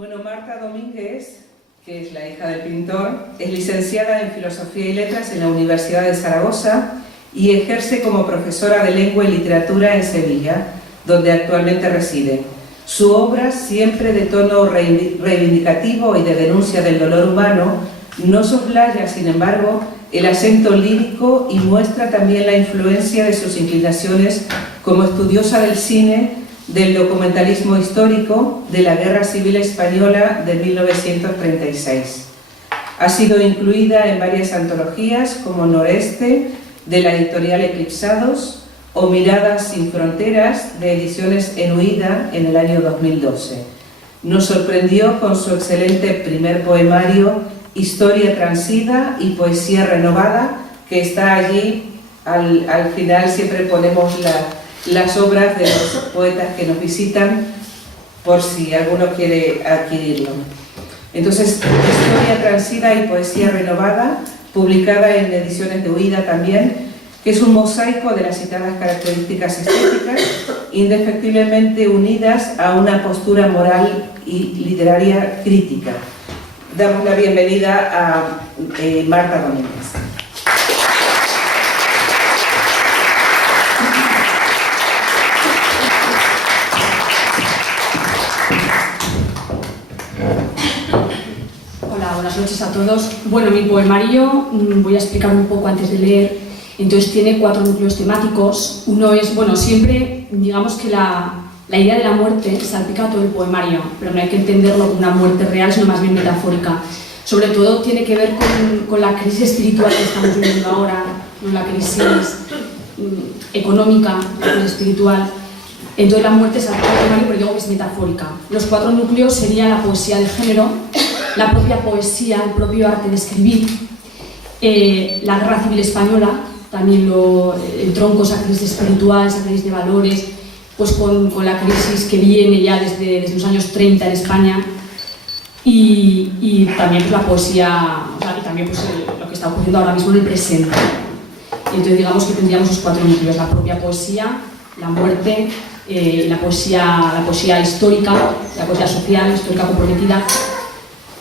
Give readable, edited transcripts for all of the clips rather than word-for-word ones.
Bueno, Marta Domínguez, que es la hija del pintor, es licenciada en Filosofía y Letras en la Universidad de Zaragoza y ejerce como profesora de Lengua y Literatura en Sevilla, donde actualmente reside. Su obra, siempre de tono reivindicativo y de denuncia del dolor humano, no soslaya, sin embargo, el acento lírico y muestra también la influencia de sus inclinaciones como estudiosa del cine, del documentalismo histórico, de la Guerra Civil Española de 1936. Ha sido incluida en varias antologías como Noreste, de la editorial Eclipsados, o Miradas sin Fronteras, de Ediciones en Huida, en el año 2012. Nos sorprendió con su excelente primer poemario, Historia Transida y Poesía Renovada, que está allí. Al final siempre ponemos las obras de los poetas que nos visitan, por si alguno quiere adquirirlo. Entonces, Historia Transida y Poesía Renovada, publicada en Ediciones de Huida también, que es un mosaico de las citadas características estéticas, indefectiblemente unidas a una postura moral y literaria crítica. Damos la bienvenida a Marta Domínguez. Hola, buenas noches a todos. Bueno, mi poemario voy a explicar un poco antes de leer. Entonces tiene 4 núcleos temáticos. Uno es, bueno, siempre digamos que la idea de la muerte salpica todo el poemario, pero no hay que entenderlo como una muerte real, sino más bien metafórica. Sobre todo tiene que ver con la crisis espiritual que estamos viviendo ahora, con la crisis económica, la crisis espiritual. Entonces la muerte salpica el poemario, pero digo que es metafórica. Los 4 núcleos serían la poesía de género, la propia poesía, el propio arte de escribir, la Guerra Civil Española, también el tronco, esa crisis espiritual, esa crisis de valores, pues con la crisis que viene ya desde los años 30 en España, y también pues, la poesía, o sea, y también pues, lo que está ocurriendo ahora mismo en el presente. Y entonces digamos que tendríamos esos 4 núcleos: la propia poesía, la muerte, la poesía histórica, la poesía social, histórica comprometida,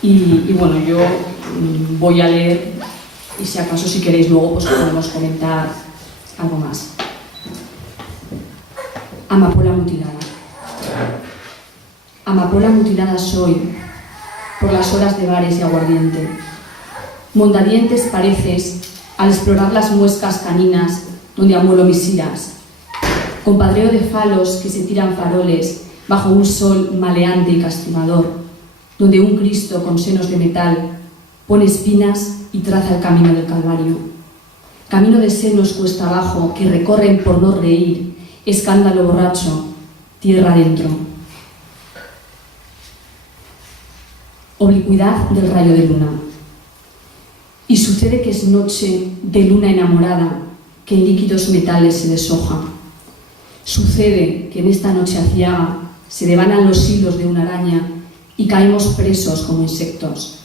y bueno, yo voy a leer. Y si acaso, si queréis, luego pues podemos comentar algo más. Amapola mutilada. Amapola mutilada soy, por las horas de bares y aguardiente. Mondadientes pareces al explorar las muescas caninas donde amuelo mis iras. Compadreo de falos que se tiran faroles bajo un sol maleante y castigador, donde un Cristo con senos de metal pone espinas y traza el camino del Calvario. Camino de senos cuesta abajo que recorren por no reír, escándalo borracho, tierra adentro. Oblicuidad del rayo de luna. Y sucede que es noche de luna enamorada que en líquidos metales se deshoja. Sucede que en esta noche aciaga se devanan los hilos de una araña y caemos presos como insectos.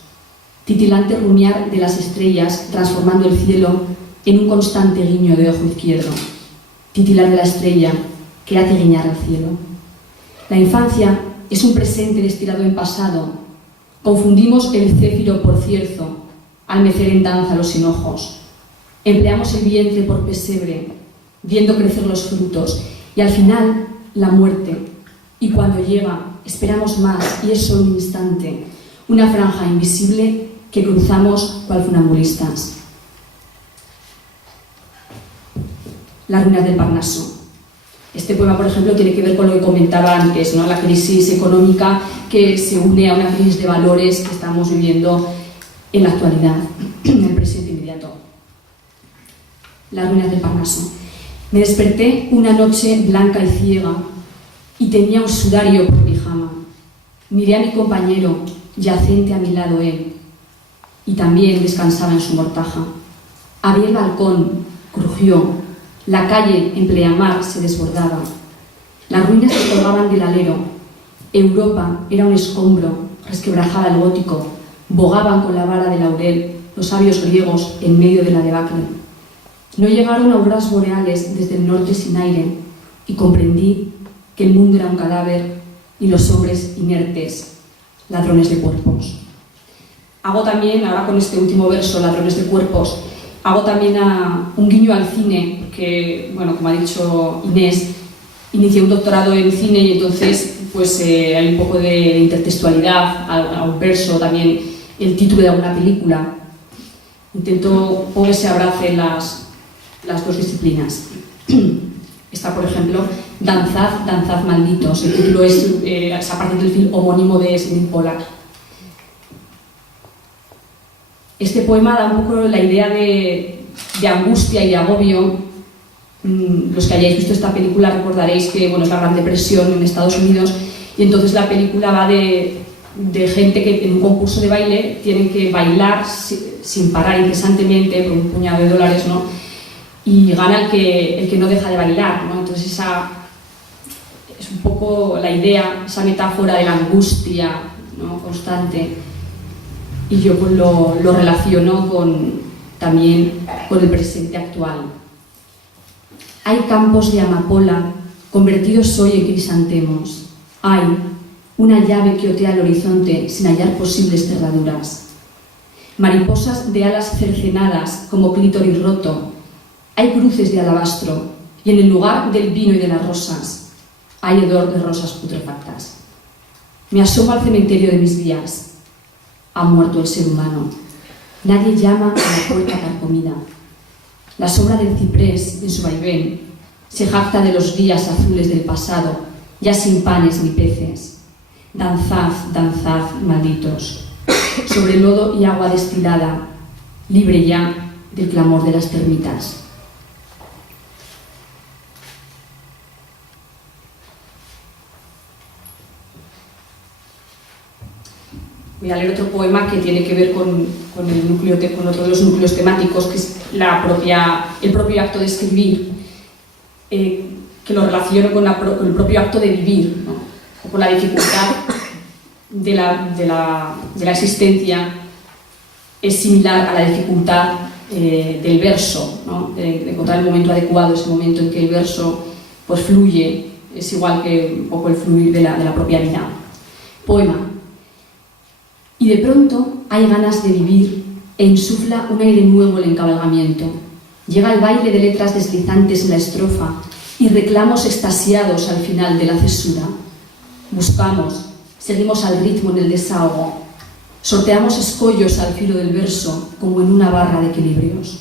Titilante rumiar de las estrellas transformando el cielo en un constante guiño de ojo izquierdo. Titilar de la estrella que hace guiñar al cielo. La infancia es un presente destilado en pasado. Confundimos el céfiro por cierzo al mecer en danza los hinojos. Empleamos el vientre por pesebre, viendo crecer los frutos, y al final la muerte. Y cuando llega, esperamos más, y es solo un instante, una franja invisible que cruzamos cual funambulistas. Las ruinas del Parnaso. Este poema, por ejemplo, tiene que ver con lo que comentaba antes, ¿no? La crisis económica que se une a una crisis de valores que estamos viviendo en la actualidad, en el presente inmediato. Las ruinas del Parnaso. Me desperté una noche blanca y ciega y tenía un sudario por pijama. Miré a mi compañero, yacente a mi lado él, y también descansaba en su mortaja. Abrí el balcón, crujió, la calle en pleamar se desbordaba. Las ruinas se colgaban del alero. Europa era un escombro, resquebrajaba el gótico, bogaban con la vara de laurel los sabios griegos en medio de la debacle. No llegaron auroras boreales desde el norte sin aire, y comprendí que el mundo era un cadáver y los hombres inertes, ladrones de cuerpos. Hago también, ahora con este último verso, ladrones de cuerpos, hago también un guiño al cine, que, bueno, como ha dicho Inés, inicié un doctorado en cine y entonces pues hay un poco de intertextualidad a un verso, también el título de alguna película. Intento que se abracen las dos disciplinas. Está, por ejemplo, Danzad, danzad malditos. El título es a partir del film homónimo de Sidney Pollack. Este poema da un poco la idea de angustia y de agobio. Los que hayáis visto esta película recordaréis que, bueno, es la Gran Depresión en Estados Unidos y entonces la película va de gente que en un concurso de baile tienen que bailar sin parar incesantemente por un puñado de dólares, ¿no? Y gana el que no deja de bailar, ¿no? Entonces esa es un poco la idea, esa metáfora de la angustia, ¿no?, constante, y yo pues lo relaciono también con el presente actual. Hay campos de amapola convertidos hoy en crisantemos. Hay una llave que otea el horizonte sin hallar posibles cerraduras. Mariposas de alas cercenadas como clítoris roto. Hay cruces de alabastro y en el lugar del vino y de las rosas hay hedor de rosas putrefactas. Me asomo al cementerio de mis días. Ha muerto el ser humano. Nadie llama a la puerta carcomida. La sombra del ciprés, en su vaivén, se jacta de los días azules del pasado, ya sin panes ni peces. Danzad, danzad, malditos, sobre lodo y agua destilada, libre ya del clamor de las termitas. Voy a leer otro poema que tiene que ver con otro de los núcleos temáticos, que es el propio acto de escribir, que lo relaciono con el propio acto de vivir, ¿no? O con la dificultad de la existencia. Es similar a la dificultad del verso, ¿no? De encontrar el momento adecuado, ese momento en que el verso pues fluye, es igual que un poco el fluir de la propia vida. Poema. Y de pronto hay ganas de vivir e insufla un aire nuevo el encabalgamiento. Llega el baile de letras deslizantes en la estrofa y reclamos extasiados al final de la cesura. Buscamos, seguimos al ritmo en el desahogo. Sorteamos escollos al filo del verso como en una barra de equilibrios.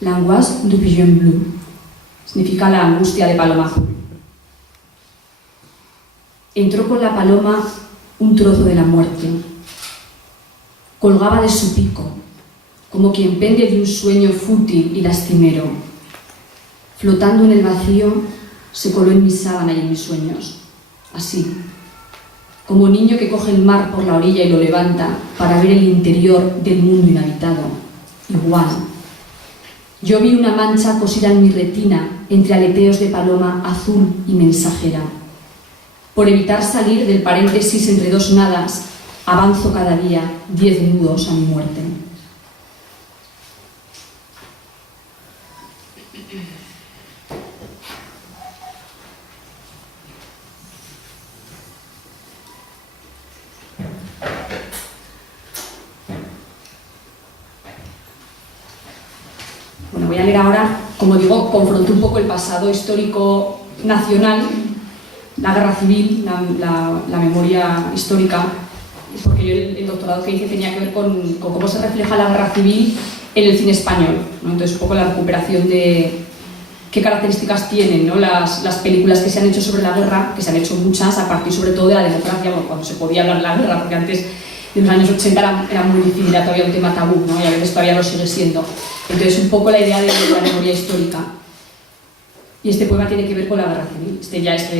L'angoisse du pigeon bleu significa la angustia de paloma azul. Entró con la paloma un trozo de la muerte. Colgaba de su pico, como quien pende de un sueño fútil y lastimero. Flotando en el vacío, se coló en mi sábana y en mis sueños. Así, como niño que coge el mar por la orilla y lo levanta para ver el interior del mundo inhabitado. Igual. Yo vi una mancha cosida en mi retina entre aleteos de paloma azul y mensajera. Por evitar salir del paréntesis entre dos nadas, avanzo cada día 10 nudos a mi muerte. Bueno, voy a leer ahora, como digo, confronto un poco el pasado histórico nacional, la guerra civil, la memoria histórica, porque yo el doctorado que hice tenía que ver con cómo se refleja la guerra civil en el cine español, ¿no? Entonces un poco la recuperación de qué características tienen, ¿no?, las películas que se han hecho sobre la guerra, que se han hecho muchas a partir sobre todo de la democracia, bueno, cuando se podía hablar de la guerra, porque antes de los años 80 era muy difícil, era todavía un tema tabú, ¿no?, y a veces todavía lo sigue siendo. Entonces un poco la idea de la memoria histórica. Y este poema tiene que ver con la guerra civil. Este ya es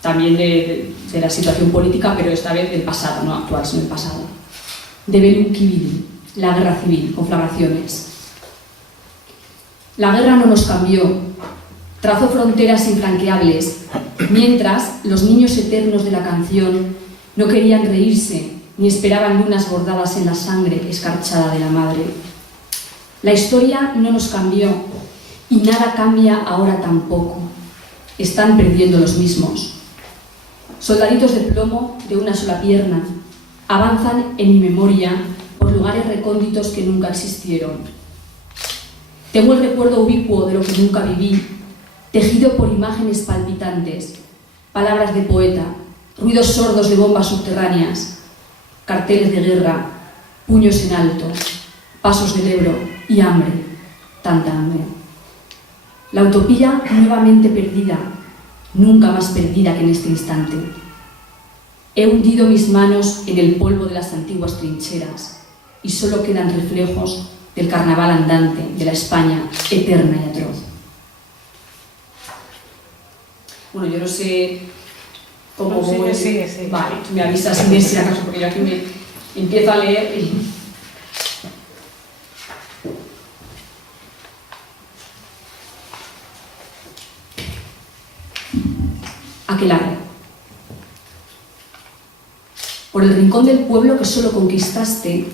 también de la situación política, pero esta vez del pasado, no actual, sino del pasado. De Bellum Kivili, la guerra civil, conflagraciones. La guerra no nos cambió, trazó fronteras infranqueables, mientras los niños eternos de la canción No querían reírse, ni esperaban lunas bordadas en la sangre escarchada de la madre. La historia no nos cambió y nada cambia ahora tampoco. Están perdiendo los mismos. Soldaditos de plomo de una sola pierna avanzan en mi memoria por lugares recónditos que nunca existieron. Tengo el recuerdo ubicuo de lo que nunca viví, tejido por imágenes palpitantes, palabras de poeta, ruidos sordos de bombas subterráneas, carteles de guerra, puños en alto, pasos del Ebro y hambre, tanta hambre. La utopía nuevamente perdida, nunca más perdida que en este instante. He hundido mis manos en el polvo de las antiguas trincheras y solo quedan reflejos del carnaval andante de la España eterna y atroz. Bueno, yo no sé cómo... No, sigue. Vale, tú me avisas si acaso, porque yo aquí me empiezo a leer y... Aquelarre. Por el rincón del pueblo que solo conquistaste,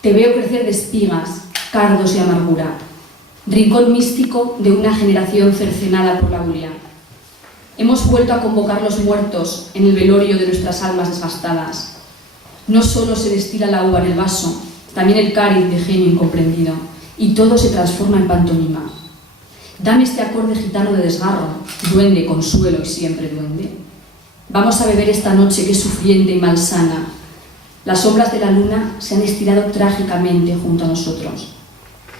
te veo crecer de espigas, cardos y amargura, rincón místico de una generación cercenada por la bulia. Hemos vuelto a convocar los muertos en el velorio de nuestras almas desgastadas. No solo se destila la uva en el vaso, también el cáliz de genio incomprendido, y todo se transforma en pantomima. Dame este acorde gitano de desgarro, duende, consuelo y siempre duende. Vamos a beber esta noche que es sufriente y malsana. Las sombras de la luna se han estirado trágicamente junto a nosotros.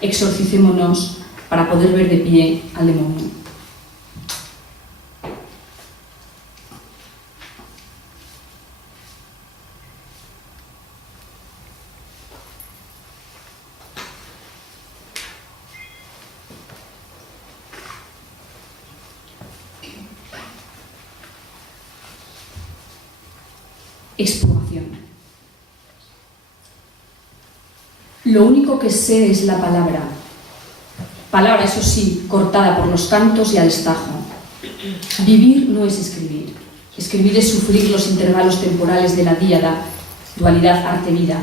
Exorcicémonos para poder ver de pie al demonio. Expurgación. Lo único que sé es la palabra. Palabra, eso sí, cortada por los cantos y a destajo. Vivir no es escribir. Escribir es sufrir los intervalos temporales de la díada, dualidad arte-vida.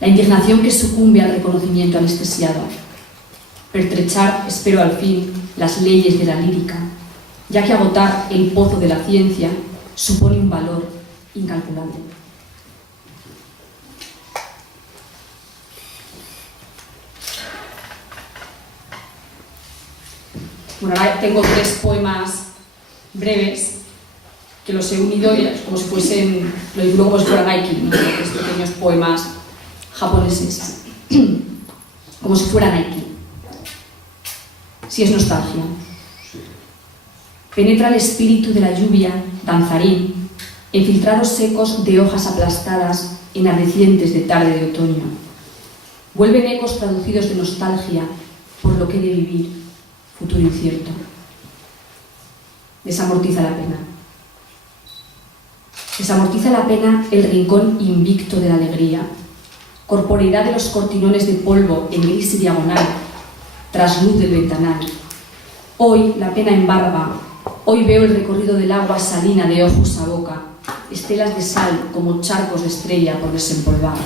La indignación que sucumbe al reconocimiento anestesiado. Pertrechar, espero al fin, las leyes de la lírica, ya que agotar el pozo de la ciencia supone un valor incalculable. Bueno, ahora tengo 3 poemas breves que los he unido como si fuesen, lo digo como si fueran Aiki, ¿no? Estos pequeños poemas japoneses, como si fueran Aiki. Si es nostalgia. Penetra el espíritu de la lluvia, danzarín, en filtrados secos de hojas aplastadas enardecientes de tarde de otoño. Vuelven ecos traducidos de nostalgia por lo que he de vivir, futuro incierto. Desamortiza la pena. Desamortiza la pena el rincón invicto de la alegría, corporeidad de los cortinones de polvo en gris y diagonal, trasluz del ventanal. Hoy la pena embarga, hoy veo el recorrido del agua salina de ojos a boca, estelas de sal como charcos de estrella por desempolvar.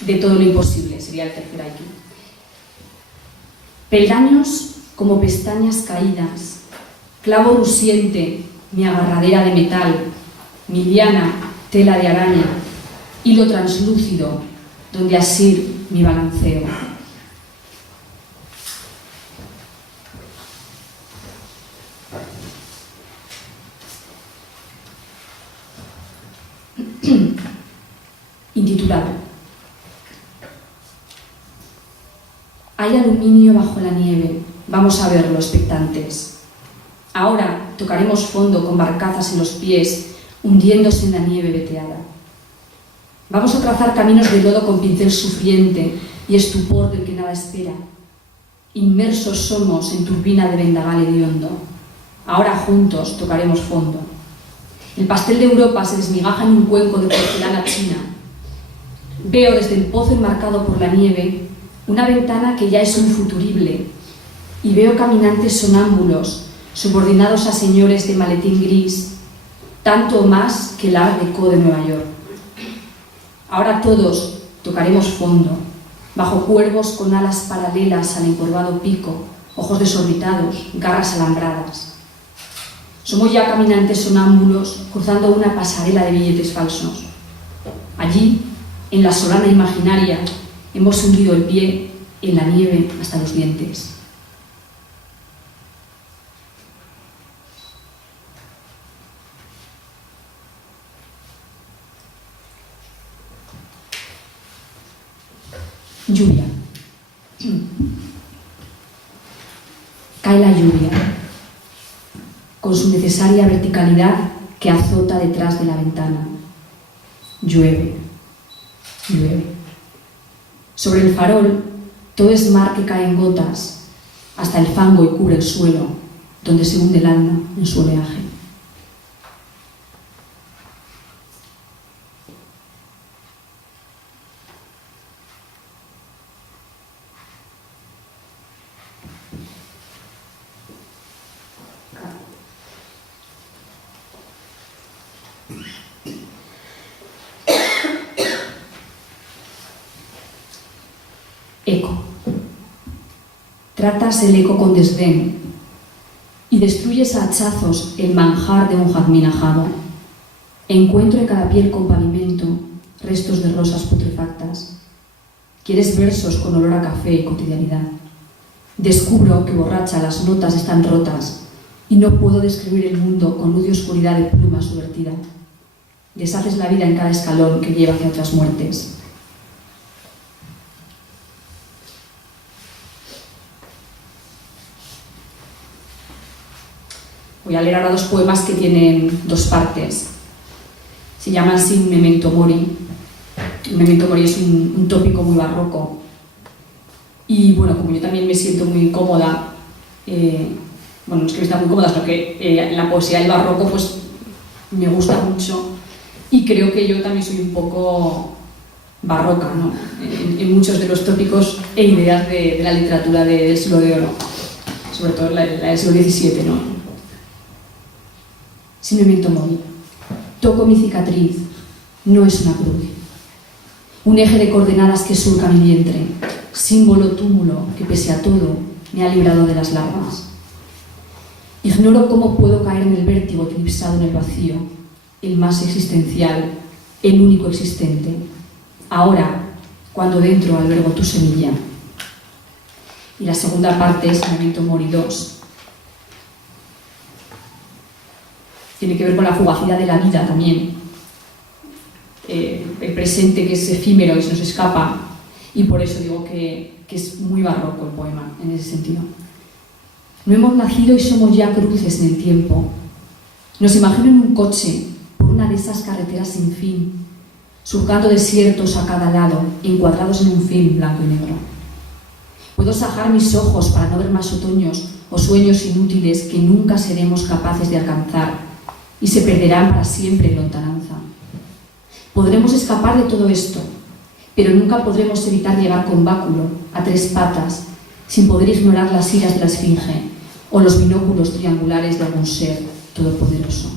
De todo lo imposible sería el tercer Aiki. Peldaños como pestañas caídas, clavo rusiente, mi agarradera de metal, mi liana, tela de araña, hilo translúcido, donde asir mi balanceo. Intitulado. Hay aluminio bajo la nieve, vamos a verlo, expectantes. Ahora tocaremos fondo con barcazas en los pies, hundiéndose en la nieve veteada. Vamos a trazar caminos de lodo con pincel sufriente y estupor del que nada espera. Inmersos somos en turbina de vendaval hediondo. Ahora juntos tocaremos fondo. El pastel de Europa se desmigaja en un cuenco de porcelana china. Veo desde el pozo enmarcado por la nieve una ventana que ya es un futurible y veo caminantes sonámbulos subordinados a señores de maletín gris, tanto más que el Art Deco de Nueva York. Ahora todos tocaremos fondo, bajo cuervos con alas paralelas al encorvado pico, ojos desorbitados, garras alambradas. Somos ya caminantes sonámbulos cruzando una pasarela de billetes falsos. Allí, en la solana imaginaria, hemos hundido el pie en la nieve hasta los dientes. Lluvia. Cae la lluvia, con su necesaria verticalidad que azota detrás de la ventana. Llueve, llueve. Sobre el farol, todo es mar que cae en gotas, hasta el fango y cubre el suelo, donde se hunde el alma en su oleaje. Eco. Tratas el eco con desdén y destruyes a hachazos el manjar de un jazmín ajado. Encuentro en cada piel con pavimento restos de rosas putrefactas. Quieres versos con olor a café y cotidianidad. Descubro que borracha las notas están rotas y no puedo describir el mundo con luz y oscuridad de pluma subvertida. Deshaces la vida en cada escalón que lleva hacia otras muertes. Voy a leer ahora dos poemas que tienen dos partes. Se llaman así Memento Mori. Memento Mori es un tópico muy barroco. Y bueno, como yo también me siento muy cómoda, bueno, no es que me sienta muy cómoda, sino que la poesía del barroco pues me gusta mucho y creo que yo también soy un poco barroca, ¿no? En muchos de los tópicos e ideas de la literatura del siglo de oro, sobre todo la del siglo XVII, ¿no? Si Memento Mori. Toco mi cicatriz, no es una cruz. Un eje de coordenadas que surca mi vientre, símbolo túmulo que pese a todo me ha librado de las larvas. Ignoro cómo puedo caer en el vértigo eclipsado en el vacío, el más existencial, el único existente. Ahora, cuando dentro albergo tu semilla. Y la segunda parte es Memento Mori 2. Tiene que ver con la fugacidad de la vida también. El presente que es efímero y se nos escapa. Y por eso digo que es muy barroco el poema, en ese sentido. No hemos nacido y somos ya cruces en el tiempo. Nos imagino en un coche, por una de esas carreteras sin fin, surcando desiertos a cada lado, encuadrados en un film blanco y negro. Puedo sajar mis ojos para no ver más otoños o sueños inútiles que nunca seremos capaces de alcanzar y se perderán para siempre en lontananza. Podremos escapar de todo esto, pero nunca podremos evitar llegar con báculo, a tres patas, sin poder ignorar las iras de la esfinge o los binóculos triangulares de algún ser todopoderoso.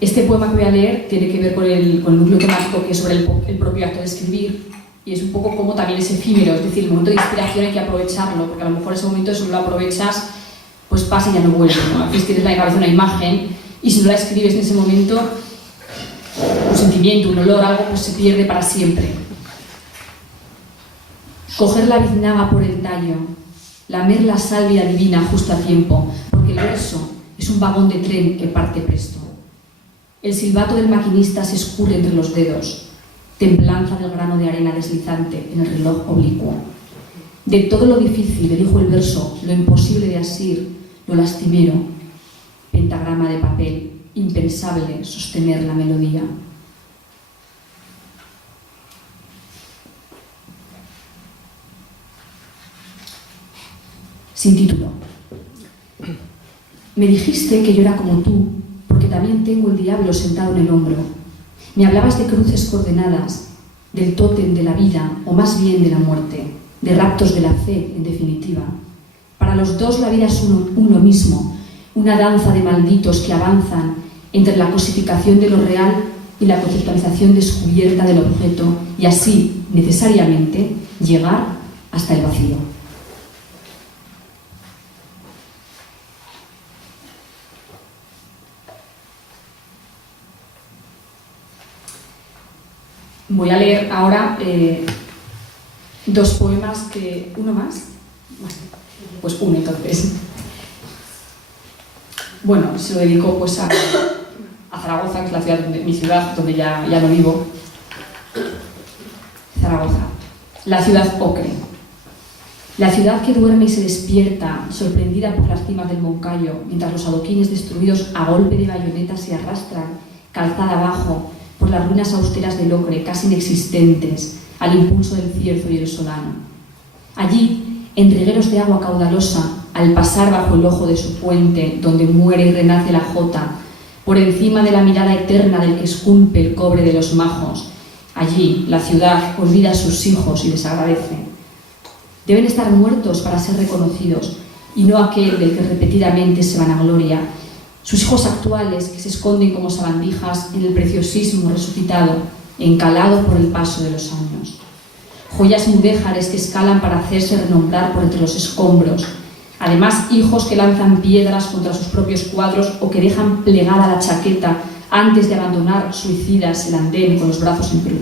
Este poema que voy a leer tiene que ver con el núcleo temático que es sobre el propio acto de escribir. Y es un poco como también es efímero, es decir, el momento de inspiración hay que aprovecharlo, porque a lo mejor ese momento si no lo aprovechas, pues pasa y ya no vuelve, ¿no? A veces tienes en la cabeza una imagen y si no la escribes en ese momento, un sentimiento, un olor, algo, pues se pierde para siempre. Coger la biznaga por el tallo, lamer la salvia divina justo a tiempo, porque el verso es un vagón de tren que parte presto. El silbato del maquinista se escurre entre los dedos, templanza del grano de arena deslizante en el reloj oblicuo. De todo lo difícil elijo el verso, lo imposible de asir, lo lastimero, pentagrama de papel, impensable sostener la melodía. Sin título. Me dijiste que yo era como tú, porque también tengo el diablo sentado en el hombro. Me hablabas de cruces coordenadas, del tótem de la vida, o más bien de la muerte, de raptos de la fe, en definitiva. Para los dos la vida es uno mismo, una danza de malditos que avanzan entre la cosificación de lo real y la conceptualización descubierta del objeto, y así, necesariamente, llegar hasta el vacío. Voy a leer ahora dos poemas que... ¿Uno más? Bueno, pues uno entonces. Bueno, se lo dedico pues a Zaragoza, que es la ciudad mi ciudad, donde ya no vivo. Zaragoza, la ciudad ocre. La ciudad que duerme y se despierta, sorprendida por las cimas del Moncayo, mientras los adoquines destruidos a golpe de bayonetas se arrastran, calzada abajo, por las ruinas austeras del ocre, casi inexistentes, al impulso del cierzo y el solano. Allí, en regueros de agua caudalosa, al pasar bajo el ojo de su puente, donde muere y renace la jota, por encima de la mirada eterna del que esculpe el cobre de los majos, allí la ciudad olvida a sus hijos y les agradece. Deben estar muertos para ser reconocidos, y no aquel del que repetidamente se vanagloria, sus hijos actuales que se esconden como sabandijas en el preciosismo resucitado, encalado por el paso de los años. Joyas mudéjares que escalan para hacerse renombrar por entre los escombros. Además, hijos que lanzan piedras contra sus propios cuadros o que dejan plegada la chaqueta antes de abandonar suicidas el andén con los brazos en cruz.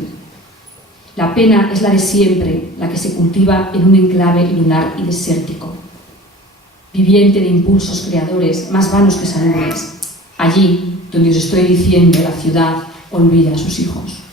La pena es la de siempre, la que se cultiva en un enclave lunar y desértico, viviente de impulsos creadores más vanos que saludables. Allí, donde os estoy diciendo, la ciudad olvida a sus hijos.